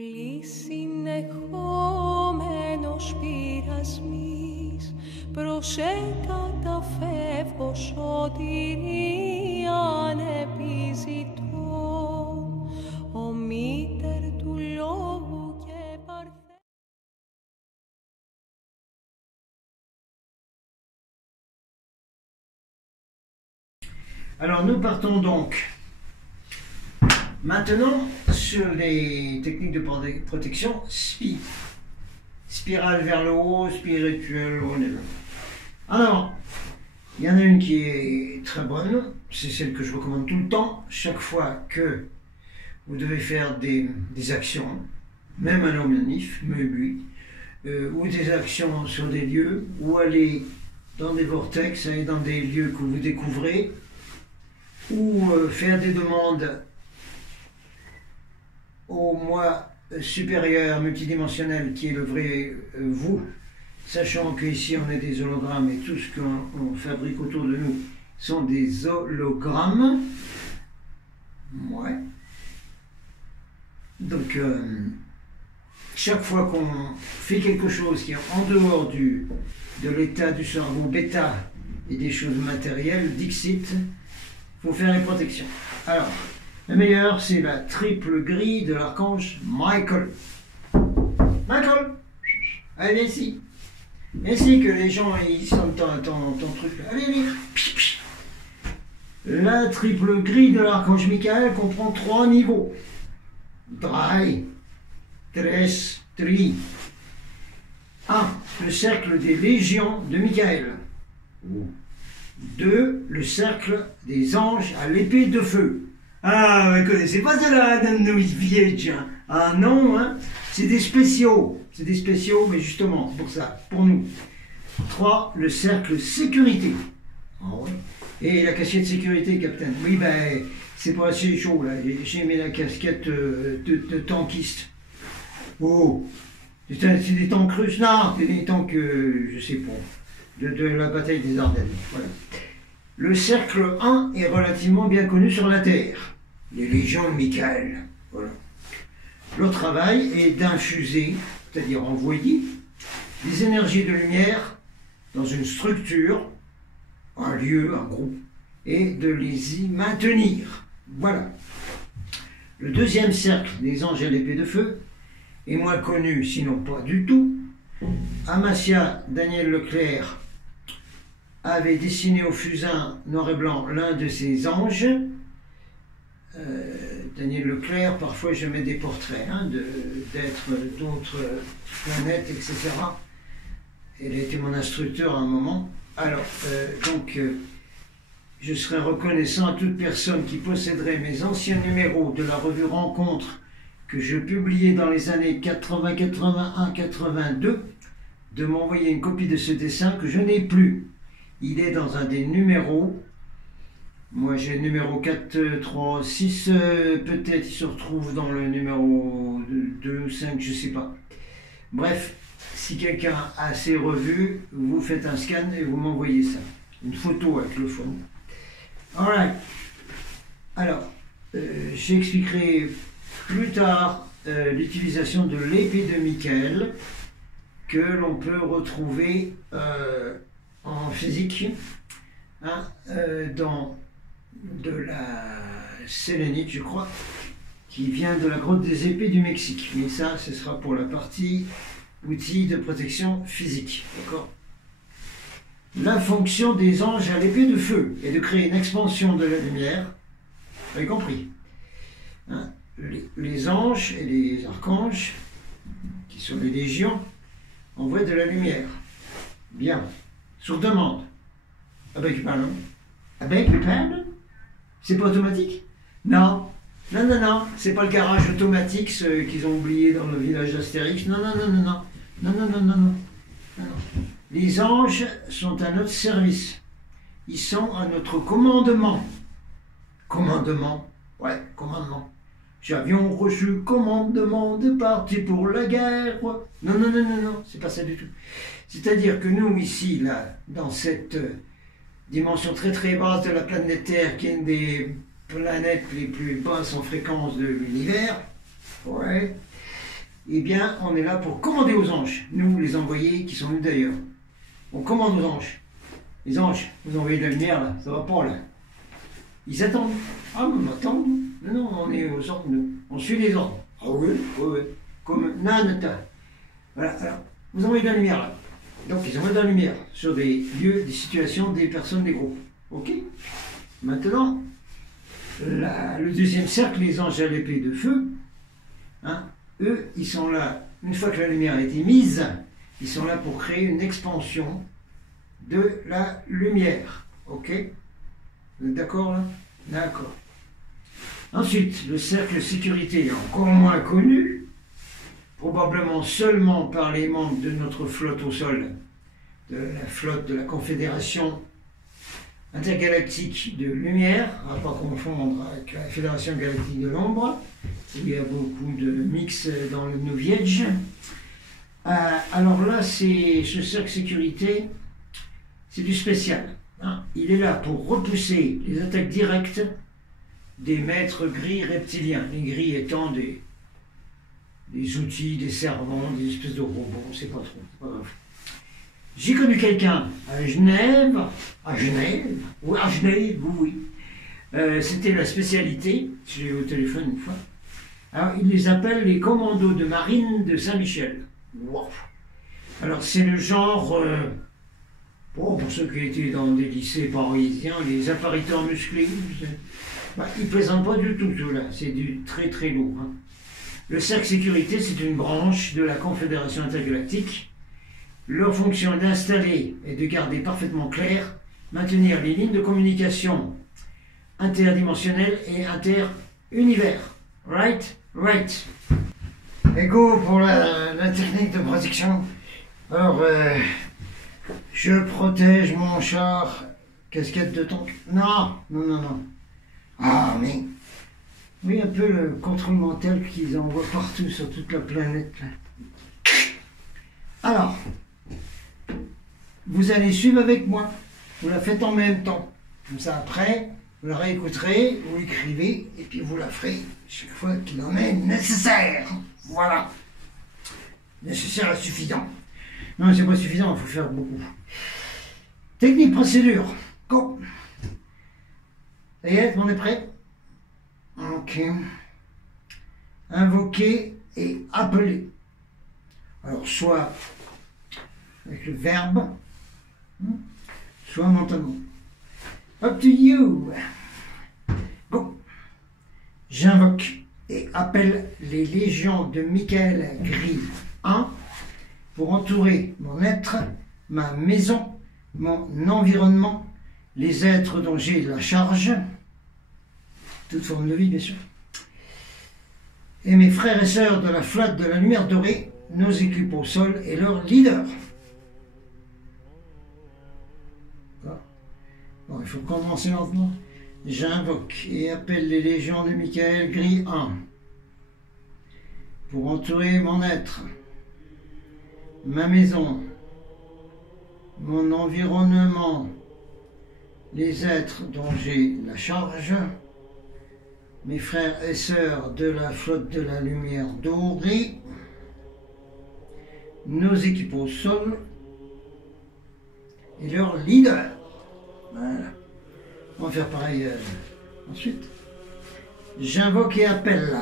Πολύ συνεχόμενος πειρασμής, προσέ καταφεύγω σωτηρίαν επιζητώ, ο μήτερ του λόγου και παρθέ. Alors nous partons donc maintenant sur les techniques de protection spirale vers le haut, spirituel, on est là. En avant, il y en a une qui est très bonne, c'est celle que je recommande tout le temps, chaque fois que vous devez faire des actions, même un homme manif, ou des actions sur des lieux, ou aller dans des vortex, aller dans des lieux que vous découvrez, ou faire des demandes au moi supérieur multidimensionnel qui est le vrai vous, sachant qu'ici on est des hologrammes et tout ce qu'on fabrique autour de nous sont des hologrammes. Ouais. Donc chaque fois qu'on fait quelque chose qui est en dehors de l'état du cerveau bêta et des choses matérielles, dixit, il faut faire les protections. Alors, la meilleure, c'est la triple grille de l'archange Michael. Michael, allez, viens ici. Ainsi que les gens, ils sentent ton truc là. Allez, viens. La triple grille de l'archange Michael comprend 3 niveaux. Drei, tres, tri. 1. Le cercle des légions de Michael. 2. Le cercle des anges à l'épée de feu. Ah, vous ne connaissez pas cela, nos vieilles. Ah non, hein, c'est des spéciaux. C'est des spéciaux, mais justement, pour ça, pour nous. 3. Le cercle sécurité. Ah oui. Et la casquette sécurité, Capitaine. Oui, ben, c'est pas assez chaud, là. J'ai mis la casquette de tankiste. Oh, c'est des tanks russes, non, c'est des tanks, je sais pas, de la bataille des Ardennes. Voilà. Le cercle 1 est relativement bien connu sur la Terre, les légions de Michael. Voilà. Leur travail est d'infuser, c'est-à-dire envoyer, des énergies de lumière dans une structure, un lieu, un groupe, et de les y maintenir. Voilà. Le deuxième cercle des anges à l'épée de feu est moins connu, sinon pas du tout. Amasia Daniel Leclerc avait dessiné au fusain noir et blanc l'un de ses anges. Daniel Leclerc, parfois je mets des portraits d'êtres d'autres planètes, etc. Il a été mon instructeur à un moment. Alors, je serais reconnaissant à toute personne qui posséderait mes anciens numéros de la revue Rencontre que je publiais dans les années 80, 81, 82, de m'envoyer une copie de ce dessin que je n'ai plus. Il est dans un des numéros. Moi j'ai le numéro 4, 3, 6, peut-être il se retrouve dans le numéro 2, 5, je sais pas. Bref, si quelqu'un a ces revues, vous faites un scan et vous m'envoyez ça. Une photo avec le fond. Alright. Alors, j'expliquerai plus tard l'utilisation de l'épée de Michael que l'on peut retrouver en physique, dans de la sélénite, je crois, qui vient de la grotte des épées du Mexique. Mais ça, ce sera pour la partie outils de protection physique. D'accord ? La fonction des anges à l'épée de feu est de créer une expansion de la lumière. Vous avez compris ? Les anges et les archanges, qui sont les légions, envoient de la lumière. Bien. Sur demande. Avec pardon. Avec pardon. C'est pas automatique? Non. Non, non, non. C'est pas le garage automatique qu'ils ont oublié dans le village d'Astérix. Non, non, non, non, non. Non, non, non, non, non. Non, non. Les anges sont à notre service. Ils sont à notre commandement. Commandement? Ouais, commandement. J'avions reçu commandement de partir pour la guerre. Non, non, non, non, non, c'est pas ça du tout. C'est-à-dire que nous, ici, là, dans cette dimension très très basse de la planète Terre, qui est une des planètes les plus basses en fréquence de l'univers, ouais, eh bien, on est là pour commander aux anges, nous, les envoyés qui sont venus d'ailleurs. On commande aux anges. Les anges, vous envoyez de la lumière, là, ça va pas, là. Ils attendent. Ah, mais on attend. Non, non, on est aux ordres, nous. On suit les ordres. Ah oui, oui, oui. Comme Nanata. Voilà, alors, vous envoyez de la lumière, là. Donc, ils envoient de la lumière sur des lieux, des situations, des personnes, des groupes. Ok? Maintenant, le deuxième cercle, les anges à l'épée de feu, hein, eux, ils sont là, une fois que la lumière a été mise, ils sont là pour créer une expansion de la lumière. Ok? Vous êtes d'accord là? D'accord. Ensuite, le cercle sécurité est encore moins connu, probablement seulement par les membres de notre flotte au sol, de la flotte de la Confédération intergalactique de lumière, à ne pas confondre avec la Fédération galactique de l'ombre, où il y a beaucoup de mix dans le New Age. Alors là, ce cercle sécurité, c'est du spécial. Hein. Il est là pour repousser les attaques directes des maîtres gris reptiliens, les gris étant des outils, des servants, des espèces de robots, on ne sait pas trop, c'est pas grave. J'ai connu quelqu'un à Genève, oui. C'était la spécialité, je l'ai eu au téléphone une fois. Alors, ils les appellent les commandos de marine de Saint-Michel. Wow. Alors, c'est le genre, pour ceux qui étaient dans des lycées parisiens, les appariteurs musclés, ils ne plaisantent pas du tout, ceux-là, c'est du très très lourd. Hein. Le cercle sécurité, c'est une branche de la Confédération intergalactique. Leur fonction est d'installer et de garder parfaitement clair, maintenir les lignes de communication interdimensionnelles et interunivers. Right? Right. Et go pour la technique de protection. Alors, je protège mon char. Casquette de tank. Non. Ah, mais... Oui, un peu le contrôle mental qu'ils envoient partout sur toute la planète. Là. Alors... Vous allez suivre avec moi. Vous la faites en même temps. Comme ça, après, vous la réécouterez, vous l'écrivez, et puis vous la ferez chaque fois qu'il en est nécessaire. Voilà. Nécessaire et suffisant. Non, c'est pas suffisant, il faut faire beaucoup. Technique, procédure. Go. Ça y est, on est prêt? Ok. Invoquer et appeler. Alors, soit avec le verbe, soit mentalement. Up to you. Go. J'invoque et appelle les légions de Michael Gris 1 pour entourer mon être, ma maison, mon environnement, les êtres dont j'ai la charge, toute forme de vie bien sûr, et mes frères et sœurs de la flotte de la lumière dorée, nos équipes au sol et leurs leaders. Bon, il faut commencer maintenant. J'invoque et appelle les légions de Michael Gris 1 pour entourer mon être, ma maison, mon environnement, les êtres dont j'ai la charge, mes frères et sœurs de la flotte de la lumière dorée, nos équipes au sol et leurs leaders. Voilà. On va faire pareil ensuite. J'invoque et appelle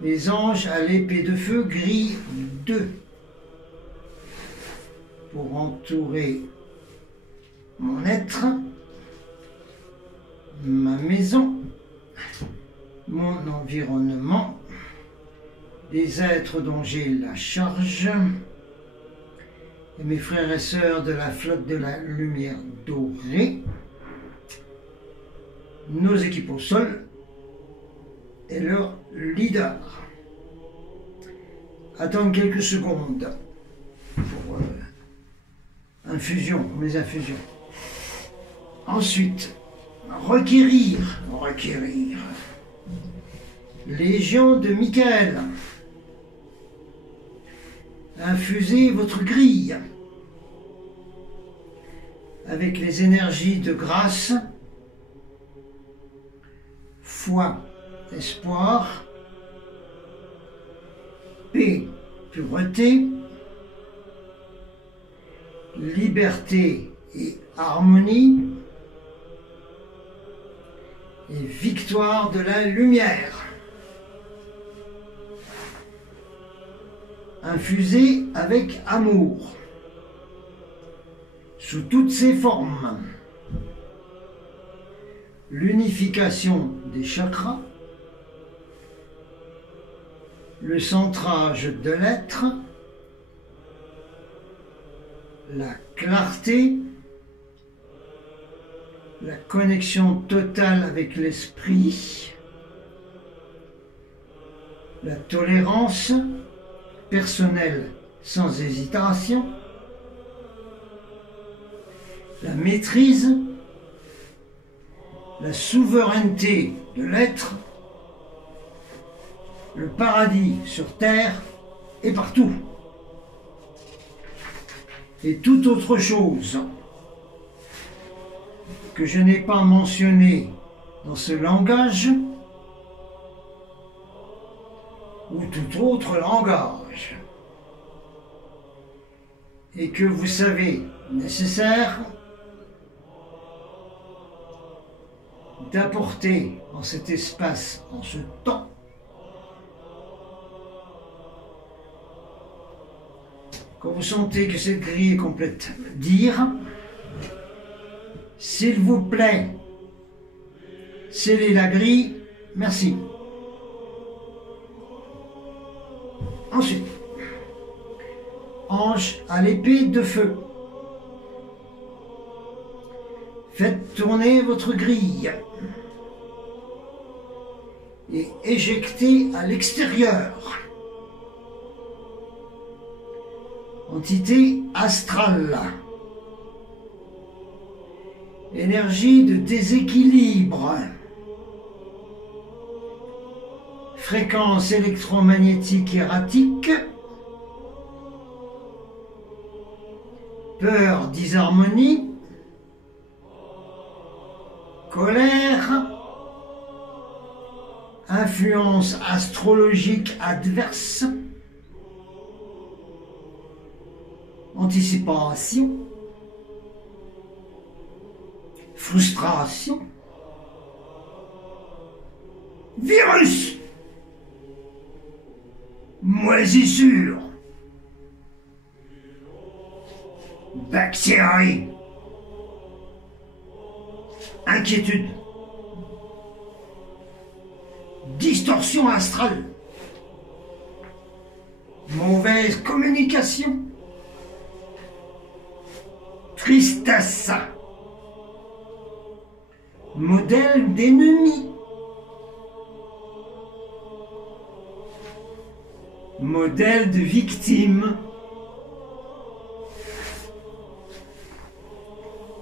les anges à l'épée de feu Gris 2 pour entourer mon être, ma maison, mon environnement, les êtres dont j'ai la charge, et mes frères et sœurs de la flotte de la lumière dorée, nos équipes au sol et leurs leaders. Attendre quelques secondes pour infusion, pour les infusions. Ensuite, requérir. Légion de Michael. Infusez votre grille avec les énergies de grâce, foi, espoir, paix, pureté, liberté et harmonie, et victoire de la lumière. Infusée avec amour, sous toutes ses formes. L'unification des chakras, le centrage de l'être, la clarté, la connexion totale avec l'esprit, la tolérance personnelle sans hésitation, la maîtrise, la souveraineté de l'être, le paradis sur terre et partout. Et toute autre chose que je n'ai pas mentionné dans ce langage ou tout autre langage et que vous savez nécessaire d'apporter en cet espace, en ce temps, quand vous sentez que cette grille est complète, dire s'il vous plaît, scellez la grille, merci. Ensuite, ange à l'épée de feu. Faites tourner votre grille et éjectez à l'extérieur. Entité astrale. Énergie de déséquilibre. Fréquence électromagnétique erratique. Peur disharmonie. Colère, influence astrologique adverse, anticipation, frustration, virus, moisissure, bactéries, inquiétude, distorsion astrale, mauvaise communication, tristesse, modèle d'ennemi, modèle de victime,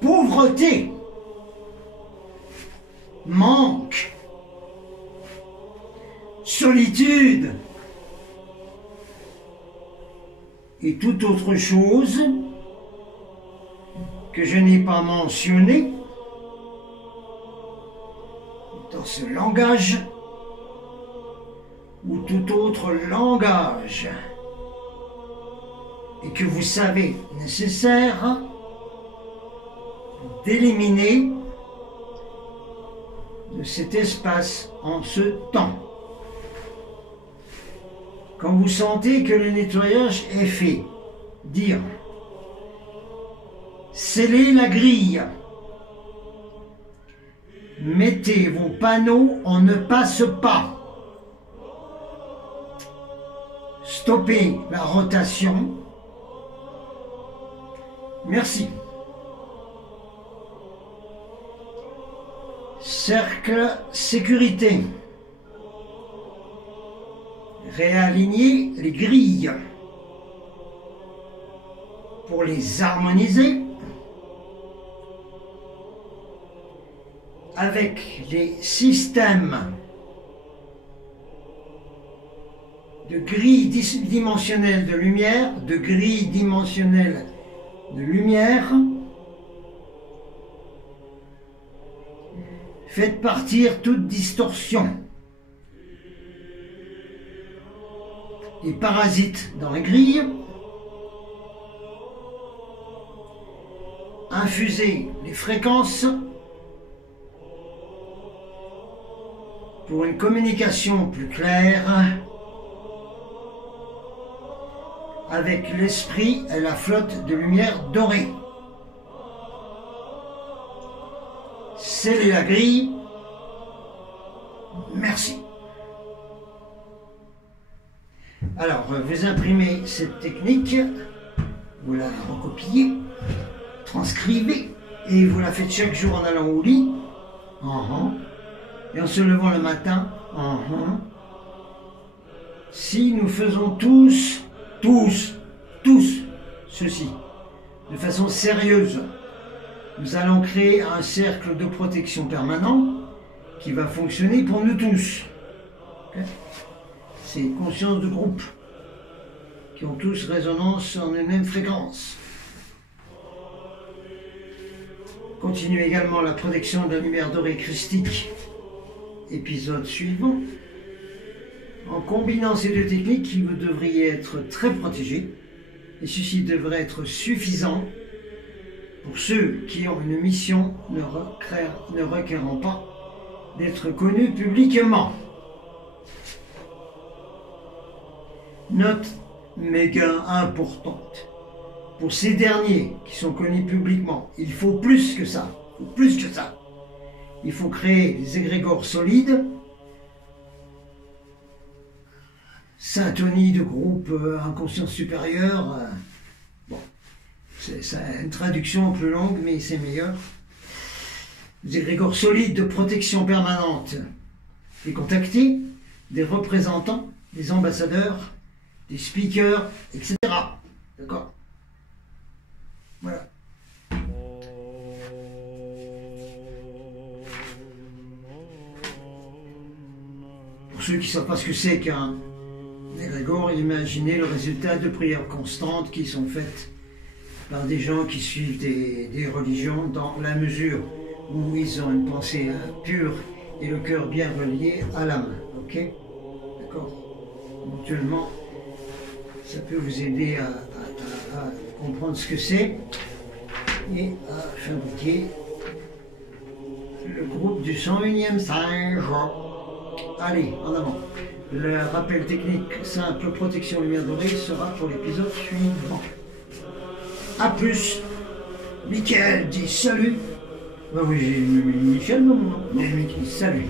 pauvreté, manque, solitude et toute autre chose que je n'ai pas mentionné dans ce langage ou tout autre langage et que vous savez nécessaire d'éliminer de cet espace en ce temps. Quand vous sentez que le nettoyage est fait, dire scellez la grille, mettez vos panneaux en ne passe pas, stoppez la rotation, merci. Cercle sécurité. Réaligner les grilles pour les harmoniser avec les systèmes de grilles dimensionnelles de lumière, Faites partir toute distorsion. et parasites dans la grille. Infuser les fréquences pour une communication plus claire avec l'esprit et la flotte de lumière dorée. Scellez la grille. Merci. Alors, vous imprimez cette technique, vous la recopiez, transcrivez, et vous la faites chaque jour en allant au lit, et en se levant le matin, Si nous faisons tous ceci, de façon sérieuse, nous allons créer un cercle de protection permanent qui va fonctionner pour nous tous. Okay? C'est conscience de groupe, qui ont tous résonance en une même fréquence. Continue également la protection de la lumière dorée christique, épisode suivant. En combinant ces deux techniques, vous devriez être très protégé, et ceci devrait être suffisant pour ceux qui ont une mission ne requérant pas d'être connus publiquement. Note méga importante. Pour ces derniers qui sont connus publiquement, il faut plus que ça. Il faut créer des égrégores solides, syntonie de groupe inconscient supérieur. Bon, c'est une traduction plus longue, mais c'est meilleur. Des égrégores solides de protection permanente. Des contactés, des représentants, des ambassadeurs, des speakers, etc. D'accord? Voilà. Pour ceux qui ne savent pas ce que c'est qu'un égrégore, imaginez le résultat de prières constantes qui sont faites par des gens qui suivent des religions dans la mesure où ils ont une pensée pure et le cœur bien relié à l'âme. Ok? D'accord? Éventuellement, ça peut vous aider à comprendre ce que c'est et à fabriquer le groupe du 101e singe. Allez, en avant. Le rappel technique simple protection lumière dorée sera pour l'épisode suivant. A plus. Michael dit salut. Bah oui, j'ai Michel, non, mais salut.